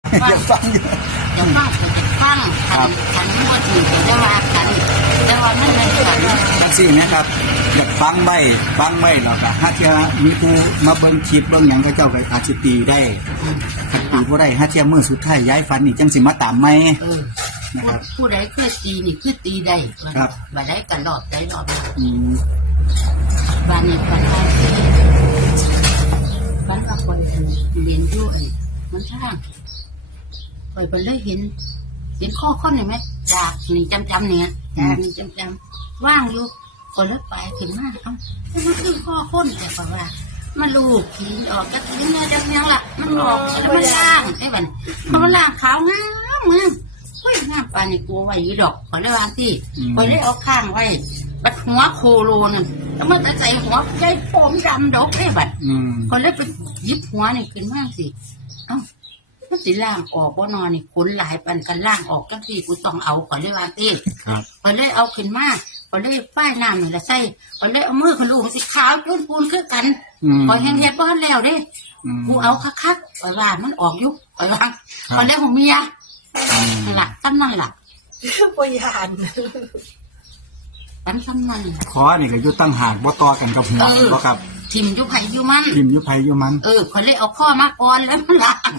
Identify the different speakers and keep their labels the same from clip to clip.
Speaker 1: อยากฟังอยู่
Speaker 2: จะฟังจะฟังขันว่าถือจะว่ากันแต่ว่ามันไม่ขัน
Speaker 1: จังซี่นะครับอยากฟังไม่หรอกอะฮะเทียมีผู้มาเบิ่งคลิปเบิ่งหยังก็เจ้าก็อาจสิตีได้คันตีบ่ได้ฮะเทียมื้อสุดท้ายย้ายฝันนี่จังสิมาตามใหม่นะครับ
Speaker 2: ผู้ใดคือตีนี่คือตีได้บ่ได้กันรอบได้รอบบ้านนี้บ้านว่าคนเรียนด้วยมันช่างไปเลยเห็นข้อเห็นไหมจากนี่จำเนี่ยจากนี่จำว่างอยู่คนละไปถึงมากแต่มันคือข้อค้นแต่ว่ามันลูกขีดออกจากลิ้นเนี่ยจังยังล่ะมันออกแล้วมันล่างไอ้บันมันล่างขาวงามเฮ้ยงามปานนี่กูไว้ยี่ดอกขอเลยว่าที่ขอเลยเอาข้างไว้บัดหัวโคโลนึงแล้วมันจะใส่หัวใจผมดำดอกไอ้บัดขอเลยไปยิบหัวนี่ขึ้นมากสิมันสิล่างออกว่านอนนี่ขนหลายปันกันล่างออกจังสี่กูต้องเอาขอเลยว่าที่ขอเลยเอาขึ้นมาขอเลยป้ายน้ำนี่ละใส่ขอเลยเอามือขลุ่มสิขาวจุนปูนคือกันขอแห้งแห้งบ้านแล้วเด้กูเอาคักๆขอว่ามันออกยุบขอว่าขอเลยของเมียหลักตั้งนั่นหลัก
Speaker 3: ปยาน
Speaker 2: ตั้งตั้งนั่น
Speaker 1: ขอนี่ก็อยู่ตั้งหากบ่ต่อกันกับหัวบ่ครับ
Speaker 2: ทิมยุบไผ่ยุมัน
Speaker 1: ทิมอยู่ไผอยู่มัน
Speaker 2: ขอเลยเอาข้อมาก่อนแล้วมันล่าง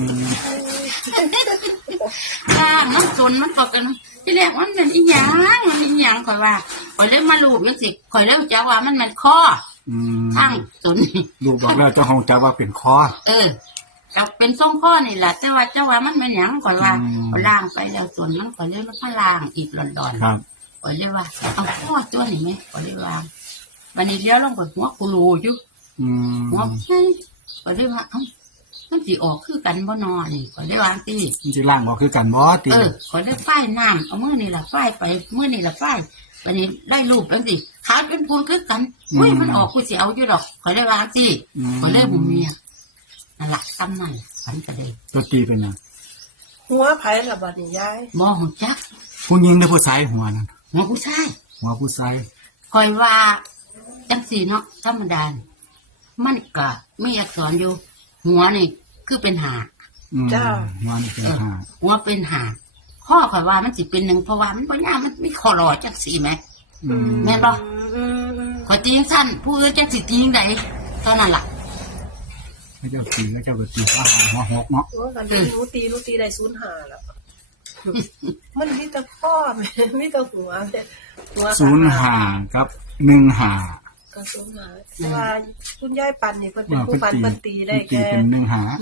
Speaker 2: ล่างน้ำจนมันตกกันที่แรกมันเป็นอีหยังขอว่าขอเลยมาลูบยังสิขอเลยจะว่ามันเป็นข้อข้างจน
Speaker 1: ลูกบอกแล้วเจ้าของจะว่าเป็นคอ
Speaker 2: จะเป็นทรงข้อนี่แหละแต่ว่าเจ้าว่ามันเป็นหยังขอว่าล่างไปแล้วส่วนมันขอเลยมันก็ล่างอีกหลอนๆขอเลยว่าเอาข้อตัวนี่ไหมขอเลยว่าวันนี้เลี้ยวลงไปหัวกูรูอยู่หัวใช่ขอเลยว่ามันสิออกคือกันบ่นอนี่ขอได้วางตี
Speaker 1: มันสิล่างบ่คือกันบ่ตี
Speaker 2: ขอได้ป้ายน้ำเอามือนี่ละป้ายไปมือนี่ละป้ายวันนี้ได้รูปแล้วสิขาวเป็นปูนคือกันเฮ้ยมันออกกูสิเอาอยู่ดอกขอได้วางตีขอได้บุญเมียนั่นหลักซ้ำนั่นฝันกระเดย
Speaker 1: ตัวตีเป็นยัง
Speaker 3: หัวไผ่ละบัดนี้ยาย
Speaker 2: มองหุ่นจัก
Speaker 1: ผู้หญิงหรือผู้ชายหัวนั่น
Speaker 2: หัวผู้ชายคอยว่าจังสีเนาะธรรมดามันก็ไม่อักษรอยู่หัวนี่คือเป็นหา
Speaker 3: จ้า
Speaker 1: หัวนี่เป็นหา
Speaker 2: หัวเป็นหาข้อข่อยว่ามันสิเป็นหนึ่งเพราะว่ามันปัญญามันไม่คอรอจักสีไหมแม่นบ่ขอตีสั้นผู้อื่นจักสิตีใดเท่านั้นล่ะ
Speaker 1: ให้เจ้าตีก็เจ้าก็ตีว่าหัวหกเนาะ
Speaker 3: กันรู้ตีได้05แล้วมันมีแต่ข้อมีแต่หัว
Speaker 1: 05กับ15
Speaker 3: ก็05แต่ว่าคุณยายปันนี่เพิ่นเป็นผู้ปันเพิ่นตีได้แค่
Speaker 1: เป็น15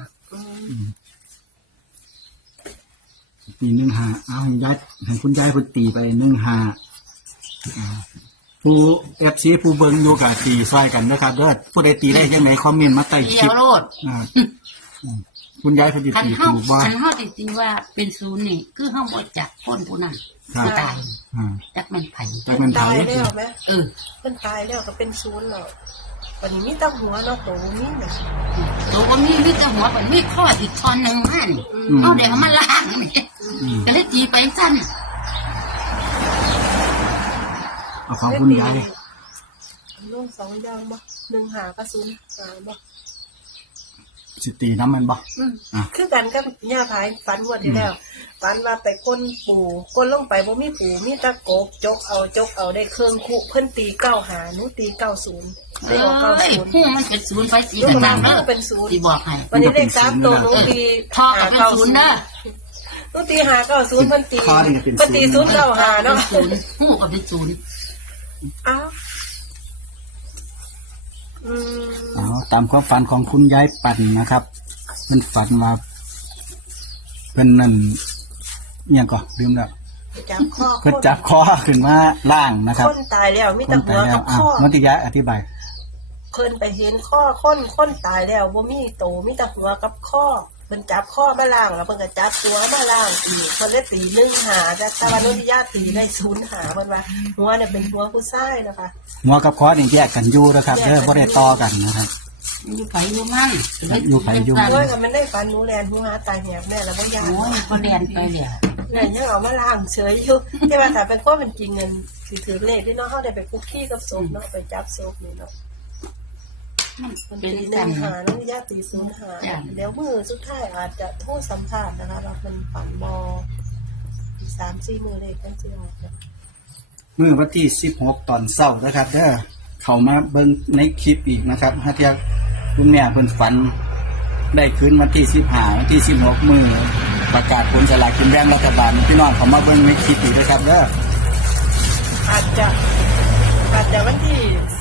Speaker 1: ตี15เอาให้คุณยายเพิ่นตีไป15ผู้ FC ผู้เบิ่งอยู่ก็ตีซอยกันนะครับเด้อผู้ใดตีได้จังได๋คอมเมนต์มาใต้คลิปคุณยายเพิ่นสิตีถูกบ่
Speaker 2: คันเฮาสิว่าเป็น0นี่คือเฮาบ่จักคนผู้นั้นตายจักมันไผ
Speaker 3: ตายแล้วแม่เพิ่นตายแล้วก็เป็น0แล้ววันนี้มีแต่หัวเนาะโตมีน่ะ
Speaker 2: โตมีแต่หัวมันมีข้ออีกท่อนนึงหั่นเอาเดี๋ยวมาล้างนี่ก็เลยตีไปซั่น
Speaker 1: เอาของคุณยาย
Speaker 3: ลง2อย่างบ่15กับ05บ่
Speaker 1: สิตีน้ำมันบ่
Speaker 3: คือกันกับย่าพายฝันวันที่แล้วฝันว่าไปก้นปู่ก้นลงไปบ่มีปู่มีตะกบจกเอาได้เครื่องคุเพิ่นตี95หนูตี90ได้ออก90
Speaker 2: มันเป็น0ไปตีกันนำเด้อ
Speaker 3: เป็น0
Speaker 2: สิบอกให้
Speaker 3: วันนี้เลข3ตัวหนูตี
Speaker 2: ท่อกับ0เด้อ
Speaker 3: หนูตี590เพิ่นตี095เนาะ
Speaker 2: ฮู้ก็เป็น0
Speaker 3: อ้าว
Speaker 1: ตามความฝันของคุณยายปั่นนะครับมันฝันว่าเป็นนั่นเนี่ยก็ลืมแล้วจับคอขึ้นมาล่างนะครับ
Speaker 3: คนตายแล้วมีแต่หัวกับข้อ
Speaker 1: มัติยะอธิบาย
Speaker 3: เพิ่นไปเห็นข้อคนตายแล้วบ่มีโตมีแต่หัวกับข้อเพิ่นจับข้อมาล่างแล้วเพิ่นก็จับตัวมาล่างอีกเพิ่นเลยตี15แต่ว่านุญาตตีได้05เพิ่นว่าหัวเนี่ยเป็นหัวผู้ชายนะคะ
Speaker 1: หัวกับคอนี่แยกกันอยู่นะครับเด้อบ่ได้ต่อกันนะครับ
Speaker 2: อยู่ไผอยู่มั่ง
Speaker 1: อยู่ไผอยู่
Speaker 3: โอ้ยก็มันได้ฝันหนูแลนหัวหาตายแหบแม่แล้วบ่ยาก
Speaker 2: โอ้ยก็แลนไปเนี่ย
Speaker 3: ยังเอามาล่างเฉยอยู่แต่ว่าถ้าเป็นคนเป็นจริงเงินสิถือเลขที่เนาะเฮาได้ไปคุกคีกับศพเนาะไปจับศพนี่เนาะ
Speaker 2: มัน
Speaker 3: มัน
Speaker 2: เป็น
Speaker 3: ตีห
Speaker 2: กั
Speaker 3: นึ่
Speaker 2: น
Speaker 3: งหา
Speaker 2: นะ
Speaker 3: น้องยาตีศูนย์หา
Speaker 2: จ้ะ
Speaker 3: เดี๋ยวมือสุดท้ายอาจจะโทษสัมภาษณ์นะคะเราเป็นฝันบออีก3-4 มือเลยกันสิออกจ้ะ
Speaker 1: มื้อวันที่16ตอนเช้านะครับเด้อเข้ามาเบิ่งในคลิปอีกนะครับถ้าเทียคุณแม่เพิ่นฝันได้คืนวันที่15วันที่16มื้อประกาศผลสลากกินแบ่งรัฐบาลพี่น้องเข้ามาเบิ่งในคลิปอีกนะครับเด้อ
Speaker 3: อาจจะวันที่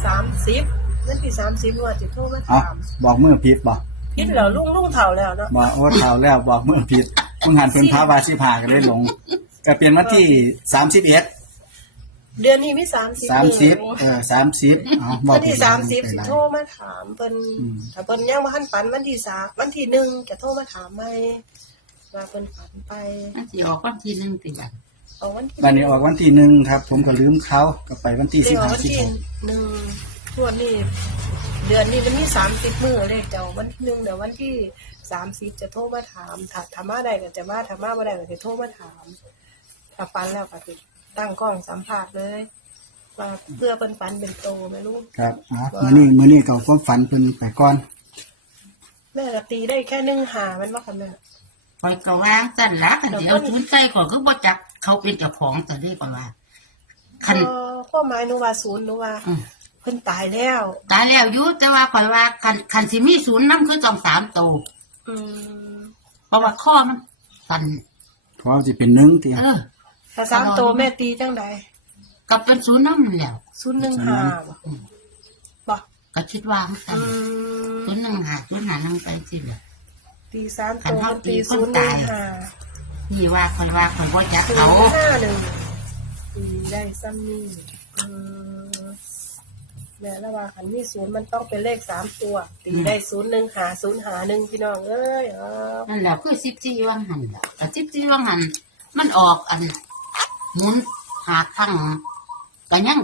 Speaker 3: 30ว่าจะโทรมา
Speaker 1: เอา
Speaker 3: ถาม
Speaker 1: บอกมื้อผิดบ่
Speaker 3: คิดแล้วลุงเฒ่าแล้วเนาะ
Speaker 1: บอกโอ้เท่าแล้วบอกมื้อผิดมึงหันเพิ่นพาวา15ก็เลยหลงก็เป็นวันที่31
Speaker 3: เดือนนี้มี30
Speaker 1: 30เอาบอ
Speaker 3: วั
Speaker 1: ก
Speaker 3: นที่30สิโทรมาถามเพิ่นถ้าเพิ่นยังบ่ทันฝันวันที่3วันที่1จะโทรมาถามใหม่ว่าเพิ่นฝันไป
Speaker 2: มันสิออกวันที่หนึ่งติบัด
Speaker 3: เอาวันที่
Speaker 1: วันนี้ออกวันที่1ครับ ผมก็ลืมเขาก็ไปวันที่
Speaker 3: เดี๋ยววันที่
Speaker 1: 15
Speaker 3: 1ทั่วนี้เดือนนี้มันมี30มื้อเลยจะเอาวันที่1เดี๋ยววันที่30จะโทรมาถามถ้ามาได้ก็จะมาถ้ามาบ่ได้ก็จะโทรมาถามถ้าฝันแล้วก็สิตั้งกล้องสัมภาษณ์เลยว่าเพื่อเพิ่นฝันเป็นโตไหมลูก
Speaker 1: ครับมื้อนี้ก็ความฝันเพิ่นไปก่อน
Speaker 3: แม่ก็ตีได้แค่1หามันบ่ค่ะแม่
Speaker 2: คอยก็วางสั่นละกันเดี๋ยวทุนใจก่อนก็บ่จักเขาเป็นเจ้าของแต่ได้ก่อนว่าคัน
Speaker 3: ข้อหมายหนูว่าศูนย์หนูว่า
Speaker 2: อืม
Speaker 3: เพิ่นตายแล้ว
Speaker 2: ตายแล้วอยู่แต่ว่าคอยว่าคันสิมีศูนย์นำคือต้อง3โต
Speaker 3: อืม
Speaker 2: เพราะว่าข้อมันสั่น
Speaker 1: เพราะว่าสิเป็น1ติ
Speaker 3: ถ้า3ตัวแม่ตีจังได
Speaker 2: ก็เป็นศูนย์นำแล้ว
Speaker 3: 015บ่
Speaker 2: ก็คิดว่ามันสั่
Speaker 3: อื
Speaker 2: น
Speaker 3: ม
Speaker 2: ศูนย์นำหาศูนย์หานำไปสิล่ะ
Speaker 3: ตี3ตัวมันตี
Speaker 2: คนตาย
Speaker 3: 015
Speaker 2: นี่ว่าคอยบ่จักเขา
Speaker 3: 051ตีได้ซ้ำนี่อืมแม่ละว่าคันมีศูนย์มันต้องเป็นเลข3ตัว ตีได้015 พี่น้องเอ้ย
Speaker 2: นั่นแหละคือ14วังหันล่ะแต่14วังหันมันออกอันหมุนหาครั้งก็ยัง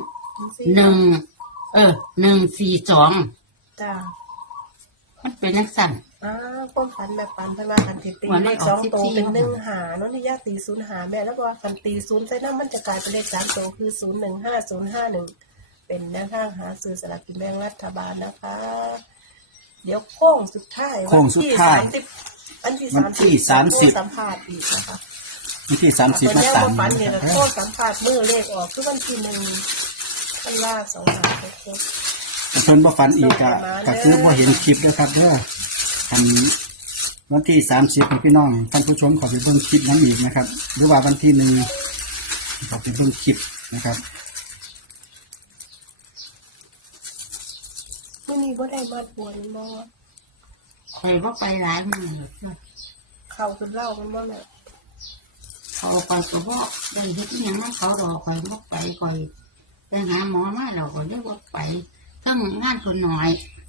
Speaker 2: 142
Speaker 3: จ้า
Speaker 2: มันเป็นจังซั่น
Speaker 3: ความฝันแบบปันเพิ่นว่าคันสิตีเลข2ตัวเป็น1หาโนนทิยาตี0หาแม่แล้วว่าคันตี0ใส่นำมันจะกลายเป็นเลข3ตัวคือ015051เป็นแนวทางหาซื้อสลากกินแบ่งรัฐบาลนะคะ เดี๋ยวโค้งสุดท้าย
Speaker 1: โค้งสุดท้าย
Speaker 3: วันที่
Speaker 1: วันที่ 30
Speaker 3: สัมภาษณ์อีกนะคะ
Speaker 1: วันที่30มา
Speaker 3: ตา
Speaker 1: ตาม ม
Speaker 3: ฝัน
Speaker 1: นะ
Speaker 3: เนี่ย
Speaker 1: ครับ
Speaker 3: โทษสัมภาษณ์มือเลขออกคือวันที่1ท่านว่า2566
Speaker 1: แต่เพิ่นบ่ฝันอีกก็คือบ่เห็นคลิปเด้อครับเด้ออันวันที่30ให้พี่น้องท่านผู้ชมขอไปเบิ่งคลิปนั้นอีกนะครับ หรือว่าวันที่1ขอไปเบิ่งคลิปนะครับ
Speaker 3: มื้อนี้บ่ได้มาบวชบ่
Speaker 2: คอยบ่ไปหลายมื้อหรอก
Speaker 3: เข้าขึ้นเล่ามันบ่แม่
Speaker 2: เขาไปก็บอกได้เฮ็ดอิหยังนั้นเขารอคอยบ่ไปคอยไปหาหมอมาเราก็เรียกว่าไปต้องงานคนน้อย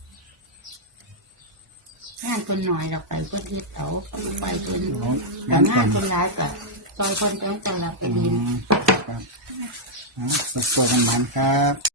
Speaker 2: งานคนน้อยเราไปก็เฮ็ดเอาเขาไปเพิ่นแต่งานคนหลายก็ซอยคนจังจะรับไป
Speaker 1: อื
Speaker 2: เรียน
Speaker 1: มครับสวัสดีครับ